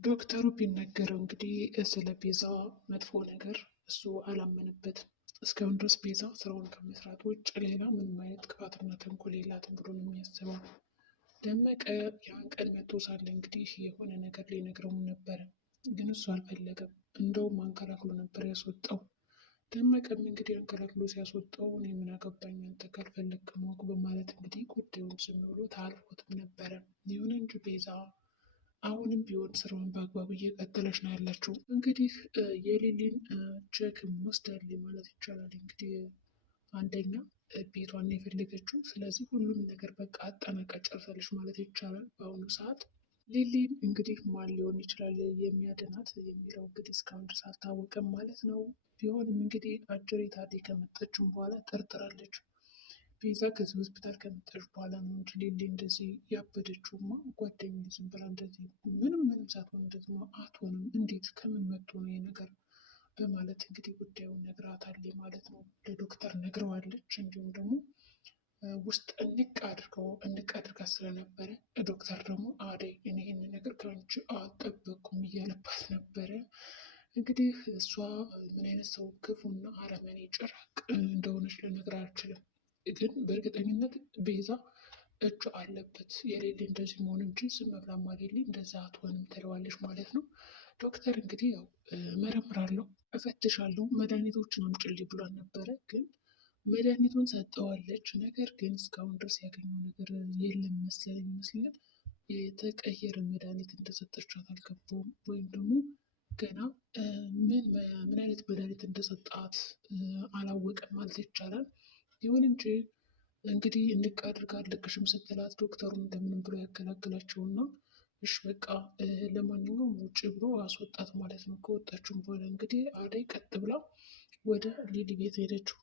ዶክተሩ ቢናገረው እንግዲህ ስለ ቤዛ መጥፎ ነገር እሱ አላመነበትም። እስካሁን ድረስ ቤዛ ስራውን ከመስራት ውጭ ሌላ ምንም አይነት ክፋትና ተንኮል የላትም ብሎ ነው የሚያስበው። ደመቀ ያን ቀን መጥቶ ሳለ እንግዲህ የሆነ ነገር ሊነግረውም ነበረ፣ ግን እሱ አልፈለገም። እንደውም አንከላክሎ ነበር ያስወጣው። ደመቀም እንግዲህ አንከላክሎ ሲያስወጣው እኔ ምን አገባኝ አንተ ካልፈለግክ ማወቅ በማለት እንግዲህ ጉዳዩን ዝም ብሎ ታልፎትም ነበረ። ይሁን እንጂ ቤዛ አሁንም ቢሆን ስራውን በአግባቡ እየቀጠለች ነው ያለችው። እንግዲህ የሊሊን ቼክም ወስዳለች ማለት ይቻላል። እንግዲህ አንደኛ ቤቷን የፈለገችው፣ ስለዚህ ሁሉም ነገር በቃ አጠናቃ ጨርሳለች ማለት ይቻላል በአሁኑ ሰዓት። ሊሊን እንግዲህ ማን ሊሆን ይችላል የሚያድናት የሚለው እንግዲህ እስካሁን ድረስ አልታወቀም ማለት ነው። ቢሆንም እንግዲህ አጀሬ ታዴ ከመጣችም በኋላ ጠርጥራለች። ቤዛ ከዚህ ሆስፒታል ከመጣች በኋላ ነው እንጂ ሊሊ እንደዚህ ያበደችውማ ጓደኛ ዝም ብላ እንደዚህ ምንም ሳትሆን እንደዚህ አትሆንም። እንዴት ከምን መጥቶ ነው ይሄ ነገር በማለት እንግዲህ ጉዳዩን ነግራታለች ማለት ነው። ለዶክተር ነግረዋለች። እንዲሁም ደግሞ ውስጥ እንቅ አድርጋ ስለነበረ ዶክተር ደግሞ አደይ እኔ ይህን ነገር ከአንቺ አልጠበቅኩም እያለባት ነበረ። እንግዲህ እሷ ምን አይነት ሰው ክፉና አረመኔ ጭራቅ እንደሆነች ልነግር አልችልም። ግን በእርግጠኝነት ቤዛ እጁ አለበት የሌሊ እንደዚህ መሆን እንጂ ዝም ብላማ ሌሊ እንደዛ አትሆንም ትለዋለች ማለት ነው። ዶክተር እንግዲህ ያው እመረምራለሁ፣ እፈትሻለሁ፣ መድኃኒቶችን አምጪልኝ ብሏን ነበረ። ግን መድኃኒቱን ሰጠዋለች። ነገር ግን እስካሁን ድረስ ያገኘው ነገር የለም መሰለኝ ይመስለኛል። የተቀየረ መድኃኒት እንደሰጠቻት አልገባውም። ወይም ደግሞ ገና ምን አይነት መድኃኒት እንደሰጣት አላወቀም ማለት ይቻላል። ይሁን እንጂ እንግዲህ እንቅ አድርጋ አለቅሽም ስትላት ዶክተሩን እንደምንም ብሎ ያገላግላቸውና እሽ በቃ ለማንኛውም ውጭ ብሎ አስወጣት ማለት ነው። ከወጣችም በኋላ እንግዲህ አደይ ቀጥ ብላ ወደ ሊሊ ቤት ሄደችው።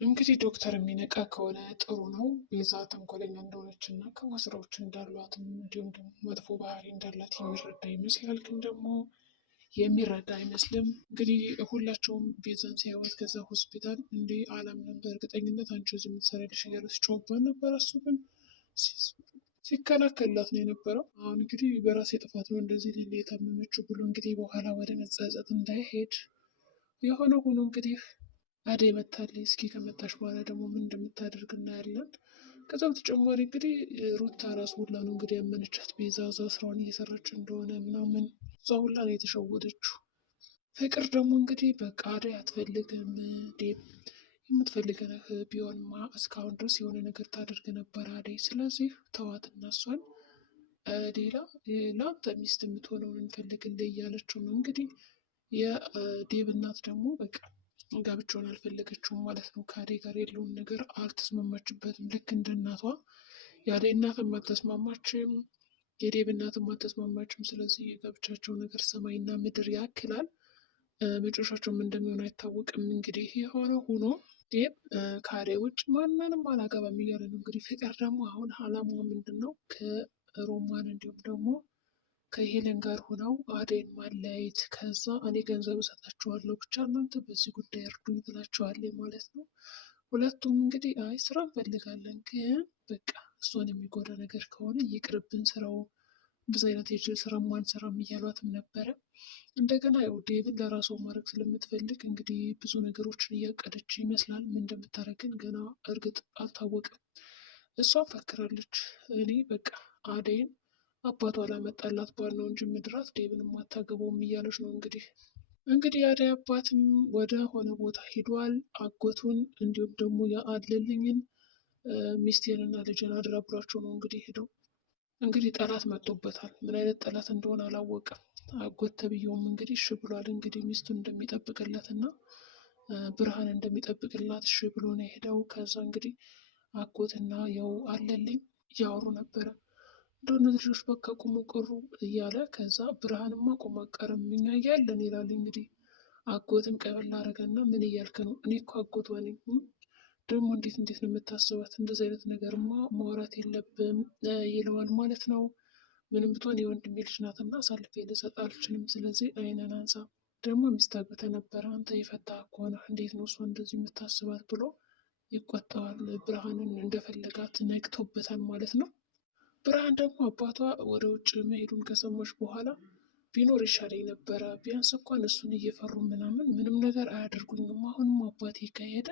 እንግዲህ ዶክተር የሚነቃ ከሆነ ጥሩ ነው። ቤዛ ተንኮለኛ እንደሆነች እና ክፉ ስራዎች እንዳሏትም እንዲሁም ደግሞ መጥፎ ባህሪ እንዳላት የሚረዳ ይመስላል። ግን ደግሞ የሚረዳ አይመስልም። እንግዲህ ሁላቸውም ቤዛን ሲያዩት ከዛ ሆስፒታል እንዴ አላምንም፣ በእርግጠኝነት አንቺ እዚህ የምትሰሪያለሽ እያለ ሲጮህባት ነበር። እሱ ግን ሲከላከላት ነው የነበረው። አሁን እንግዲህ በራሴ ጥፋት ነው እንደዚህ ሊሊ የታመመችው ብሎ እንግዲህ በኋላ ወደ መጸጸት እንዳይሄድ የሆነ ሆኖ እንግዲህ አደይ መታለች። እስኪ ከመጣሽ በኋላ ደግሞ ምን እንደምታደርግ እናያለን። ከዛ በተጨማሪ እንግዲህ ሩታ ራሱ ሁላ ነው እንግዲህ ያመነቻት ቤዛ እዛ ስራዋን እየሰራች እንደሆነ ምናምን እዛ ሁላ ነው የተሸወደችው። ፍቅር ደግሞ እንግዲህ በቃ አደይ አትፈልግም፣ ዴብ የምትፈልገህ ቢሆንማ እስካሁን ድረስ የሆነ ነገር ታደርግ ነበር አደይ። ስለዚህ ተዋትና እሷን ሌላ ለአንተ ሚስት የምትሆነውን እንፈልግልህ እያለችው ነው እንግዲህ። የዴብ እናት ደግሞ በቃ ጋብቻውን አልፈለገችውም ማለት ነው። ከአደይ ጋር የለውን ነገር አልተስማማችበትም። ልክ እንደ እናቷ የአደይ እናትም አልተስማማችም፣ የዴብ እናትም አልተስማማችም። ስለዚህ የጋብቻቸው ነገር ሰማይና ምድር ያክላል። መጨረሻቸውም እንደሚሆን አይታወቅም። እንግዲህ የሆነ ሆኖ ዴብ ከአደይ ውጭ ማንንም አላገባም እያለ ነው እንግዲህ። ፍቅር ደግሞ አሁን አላማዋ ምንድን ነው? ከሮማን እንዲሁም ደግሞ ከሄለን ጋር ሆነው አደይን ማለያየት፣ ከዛ እኔ ገንዘብ እሰጣችኋለሁ ብቻ እናንተ በዚህ ጉዳይ እርዱኝ ትላቸዋለች ማለት ነው። ሁለቱም እንግዲህ አይ ስራ እንፈልጋለን፣ ግን በቃ እሷን የሚጎዳ ነገር ከሆነ ይቅርብን፣ ስራው እንደዚ አይነት የጅል ስራ ማንሰራም እያሏትም ነበረ። እንደገና ያው ዴቭን ለራሷ ማድረግ ስለምትፈልግ እንግዲህ ብዙ ነገሮችን እያቀደች ይመስላል። ምን እንደምታደርግን ገና እርግጥ አልታወቅም። እሷ ፈክራለች፣ እኔ በቃ አደይን አባቷ ላመጣላት ባል ነው እንጂ ምድራት ዴብንም አታገባውም እያለች ነው እንግዲህ አደይ አባትም ወደ ሆነ ቦታ ሂዷል። አጎቱን እንዲሁም ደግሞ የአለልኝን ሚስቴንና ልጅን አድራ ብሏቸው ነው እንግዲህ ሄደው። እንግዲህ ጠላት መጥቶበታል። ምን አይነት ጠላት እንደሆነ አላወቀም። አጎት ተብዬውም እንግዲህ እሺ ብሏል። እንግዲህ ሚስቱን እንደሚጠብቅለት እና ብርሃን እንደሚጠብቅላት እሺ ብሎ ነው የሄደው። ከዛ እንግዲህ አጎትና ያው አለልኝ እያወሩ ነበረ። እንደሆነ ልጆች በቃ ቁሙ ቀሩ እያለ ከዛ ብርሃንማ ቁም አቀርም እኛ እያለን ይላል። እንግዲህ አጎትም ቀበል አረገና ምን እያልክ ነው? እኔ እኮ አጎቷ ነኝ። ደግሞ እንዴት ነው የምታስባት? እንደዚህ አይነት ነገርማ ማውራት የለብም ይለዋል ማለት ነው። ምንም ብትሆን የወንድሜ ልጅ ናትና አሳልፌ ልሰጥ አልችልም። ስለዚህ አይነን አንሳ። ደግሞ ሚስት አግብተህ ነበረ አንተ የፈታ ከሆነ እንዴት ነው እሷ እንደዚህ የምታስባት ብሎ ይቆጣዋል። ብርሃንን እንደፈለጋት ነግቶበታል ማለት ነው። ብርሃን ደግሞ አባቷ ወደ ውጭ መሄዱን ከሰማች በኋላ ቢኖር ይሻለኝ ነበረ። ቢያንስ እንኳን እሱን እየፈሩ ምናምን ምንም ነገር አያደርጉኝም። አሁንም አባቴ ከሄደ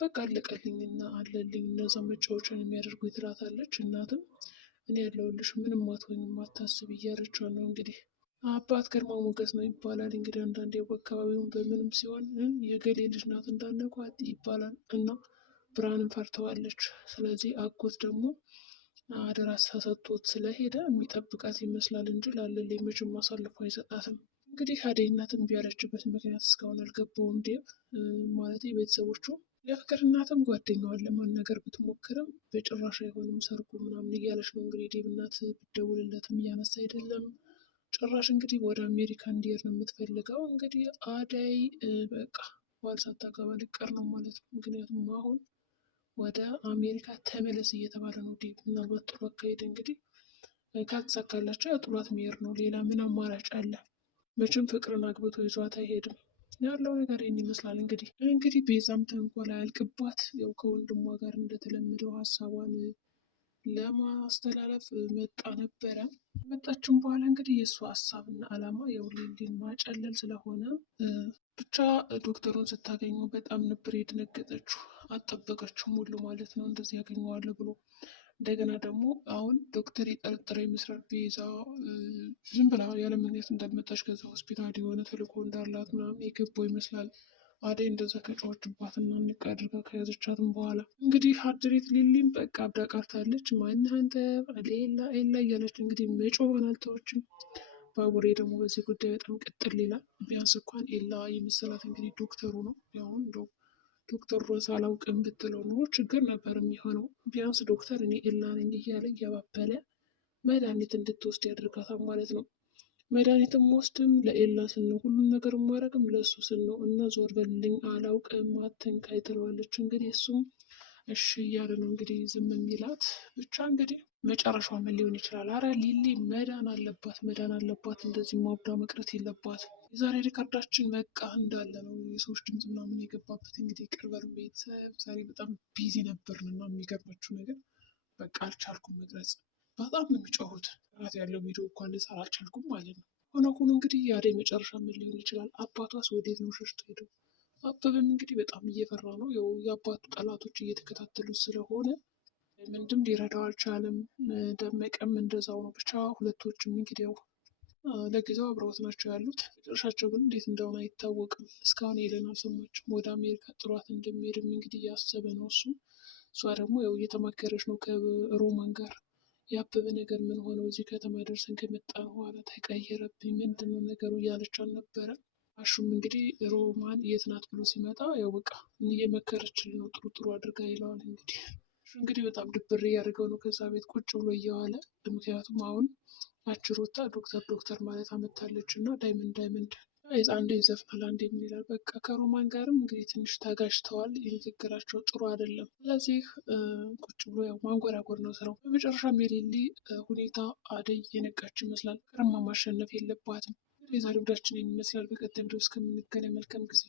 በቃ አለቀልኝና አለልኝ እነዛ መጫወቻን የሚያደርጉ ትላታለች። እናትም እኔ ያለሁልሽ ምንም አትሆኝም አታስብ እያለችው ነው እንግዲህ። አባት ግርማ ሞገስ ነው ይባላል እንግዲህ አንዳንዴ በአካባቢውን በምንም ሲሆን የገሌ ልጅ ናት እንዳነኳት ይባላል እና ብርሃንን ፈርተዋለች። ስለዚህ አጎት ደግሞ አደራ ተሰጥቶት ስለሄደ የሚጠብቃት ይመስላል እንጂ ላለልኝ መቼም አሳልፎ አይሰጣትም። እንግዲህ አደይ እናትም እምቢ ያለችበት ምክንያት እስካሁን አልገባውም ዴቭ። ማለት የቤተሰቦቹ የፍቅር እናትም ጓደኛዋን ለማናገር ብትሞክርም በጭራሽ አይሆንም ሰርጉ ምናምን እያለች ነው እንግዲህ ዴቭ። እናት ብትደውልለትም እያነሳ አይደለም። ጭራሽ እንግዲህ ወደ አሜሪካ እንዲሄድ ነው የምትፈልገው። እንግዲህ አደይ በቃ ባል ሳታገባ ልቀር ነው ማለት ነው። ምክንያቱም አሁን ወደ አሜሪካ ተመለስ እየተባለ ነው ዴቭ። ምናልባት ጥሎ አካሄድ እንግዲህ ካልተሳካላቸው ጥሏት መሄድ ነው። ሌላ ምን አማራጭ አለ? መቼም ፍቅርን አግብቶ ይዟት አይሄድም። ያለው ነገር ይህን ይመስላል። እንግዲህ ቤዛም ተንኮል አያልቅባት፣ ያው ከወንድሟ ጋር እንደተለመደው ሀሳቧን ለማስተላለፍ መጣ ነበረ። መጣችም በኋላ እንግዲህ የእሱ ሀሳብና አላማ ያው ሊሊን ማጨለል ስለሆነ ብቻ ዶክተሩን ስታገኙ በጣም ነበር የደነገጠችው። አልጠበቀችውም ሁሉ ማለት ነው እንደዚህ ያገኘዋለሁ ብሎ። እንደገና ደግሞ አሁን ዶክተር የጠረጠረ ይመስላል ቤዛ ዝም ብላ ያለ ምክንያት እንዳልመጣች ከዛ ሆስፒታል የሆነ ተልእኮ እንዳላት ምናምን የገባው ይመስላል። አደይ እንደዛ ከጮኸችባትና ንቅ አድርጋ ከያዘቻትም በኋላ እንግዲህ ሀድሬት ሊሊም በቃ አብዳ ቀርታለች። ማንህ አንተ ሌላ ኤላ እያለች እንግዲህ መጮሆን አልተወችም። ባቡሬ ደግሞ በዚህ ጉዳይ በጣም ቅጥል ይላል። ቢያንስ እንኳን ኤላ የመሰላት እንግዲህ ዶክተሩ ነው። ያሁን እንደው ዶክተር ሮዛ አላውቅም ብትለው ኖሮ ችግር ነበር የሚሆነው። ቢያንስ ዶክተር እኔ ኤላ ነኝ እያለ እያባበለ መድኃኒት እንድትወስድ ያደርጋታል ማለት ነው። መድኃኒትም ወስድም ለኤላ ስል ነው፣ ሁሉም ነገር ማድረግም ለእሱ ስል ነው እና ዞር በልልኝ አላውቅም አትንካኝ ትለዋለች። እንግዲህ እሱም እሺ እያለ ነው እንግዲህ ዝም የሚላት። ብቻ እንግዲህ መጨረሻዋ ምን ሊሆን ይችላል? አረ ሊሊ መዳን አለባት። እንደዚህ ማብዳ መቅረት የለባት። የዛሬ ሪካርዳችን በቃ እንዳለ ነው። የሰዎች ድምፅ ምናምን የገባበት እንግዲህ ቅርበሩ ቤተሰብ ዛሬ በጣም ቢዚ ነበርን እና የሚገርማችሁ ነገር በቃ አልቻልኩም መቅረጽ። በጣም ነው የሚጮሁት። ጥራት ያለው ቪዲዮ እንኳን ልሰራ አልቻልኩም ማለት ነው። ሆኖ እንግዲህ የአደይ መጨረሻ ምን ሊሆን ይችላል? አባቷስ ወዴት ነው ሸሽቶ ሄደው? አበበም እንግዲህ በጣም እየፈራ ነው። የአባቱ ጠላቶች እየተከታተሉት ስለሆነ ምንድም ሊረዳው አልቻለም። ደመቀም እንደዛው ነው። ብቻ ሁለቶችም እንግዲህ ያው ለጊዜው አብረውት ናቸው ያሉት። መጨረሻቸው ግን እንዴት እንደሆነ አይታወቅም። እስካሁን ሄለን አልሰማችም። ወደ አሜሪካ ጥሯት እንደሚሄድም እንግዲህ እያሰበ ነው እሱ። እሷ ደግሞ ያው እየተማከረች ነው ከሮማን ጋር። የአበበ ነገር ምን ሆነው እዚህ ከተማ ደርሰን ከመጣ በኋላ ተቀየረብኝ፣ ምንድነው ነገሩ እያለች አልነበረ። አሹም እንግዲህ ሮማን የት ናት ብሎ ሲመጣ ያው በቃ እየመከረችልን ነው ጥሩ አድርጋ ይለዋል። እንግዲህ በጣም ድብር እያደረገው ነው ከዛ ቤት ቁጭ ብሎ እየዋለ። ምክንያቱም አሁን አችሮታ ዶክተር ማለት አመታለች እና ዳይመንድ አንዴ ይዘፍናል አንዴ ምን ይላል። በቃ ከሮማን ጋርም እንግዲህ ትንሽ ተጋጭተዋል። የንግግራቸው ጥሩ አይደለም። ስለዚህ ቁጭ ብሎ ያው ማንጎራጎር ነው ስራው። በመጨረሻም የሌሊ ሁኔታ አደይ የነቃች ይመስላል። ቅርማ ማሸነፍ የለባትም። የዛሬ ጉዳያችን ይመስላል። በቀጣይ ቪዲዮ እስከምንገናኝ መልካም ጊዜ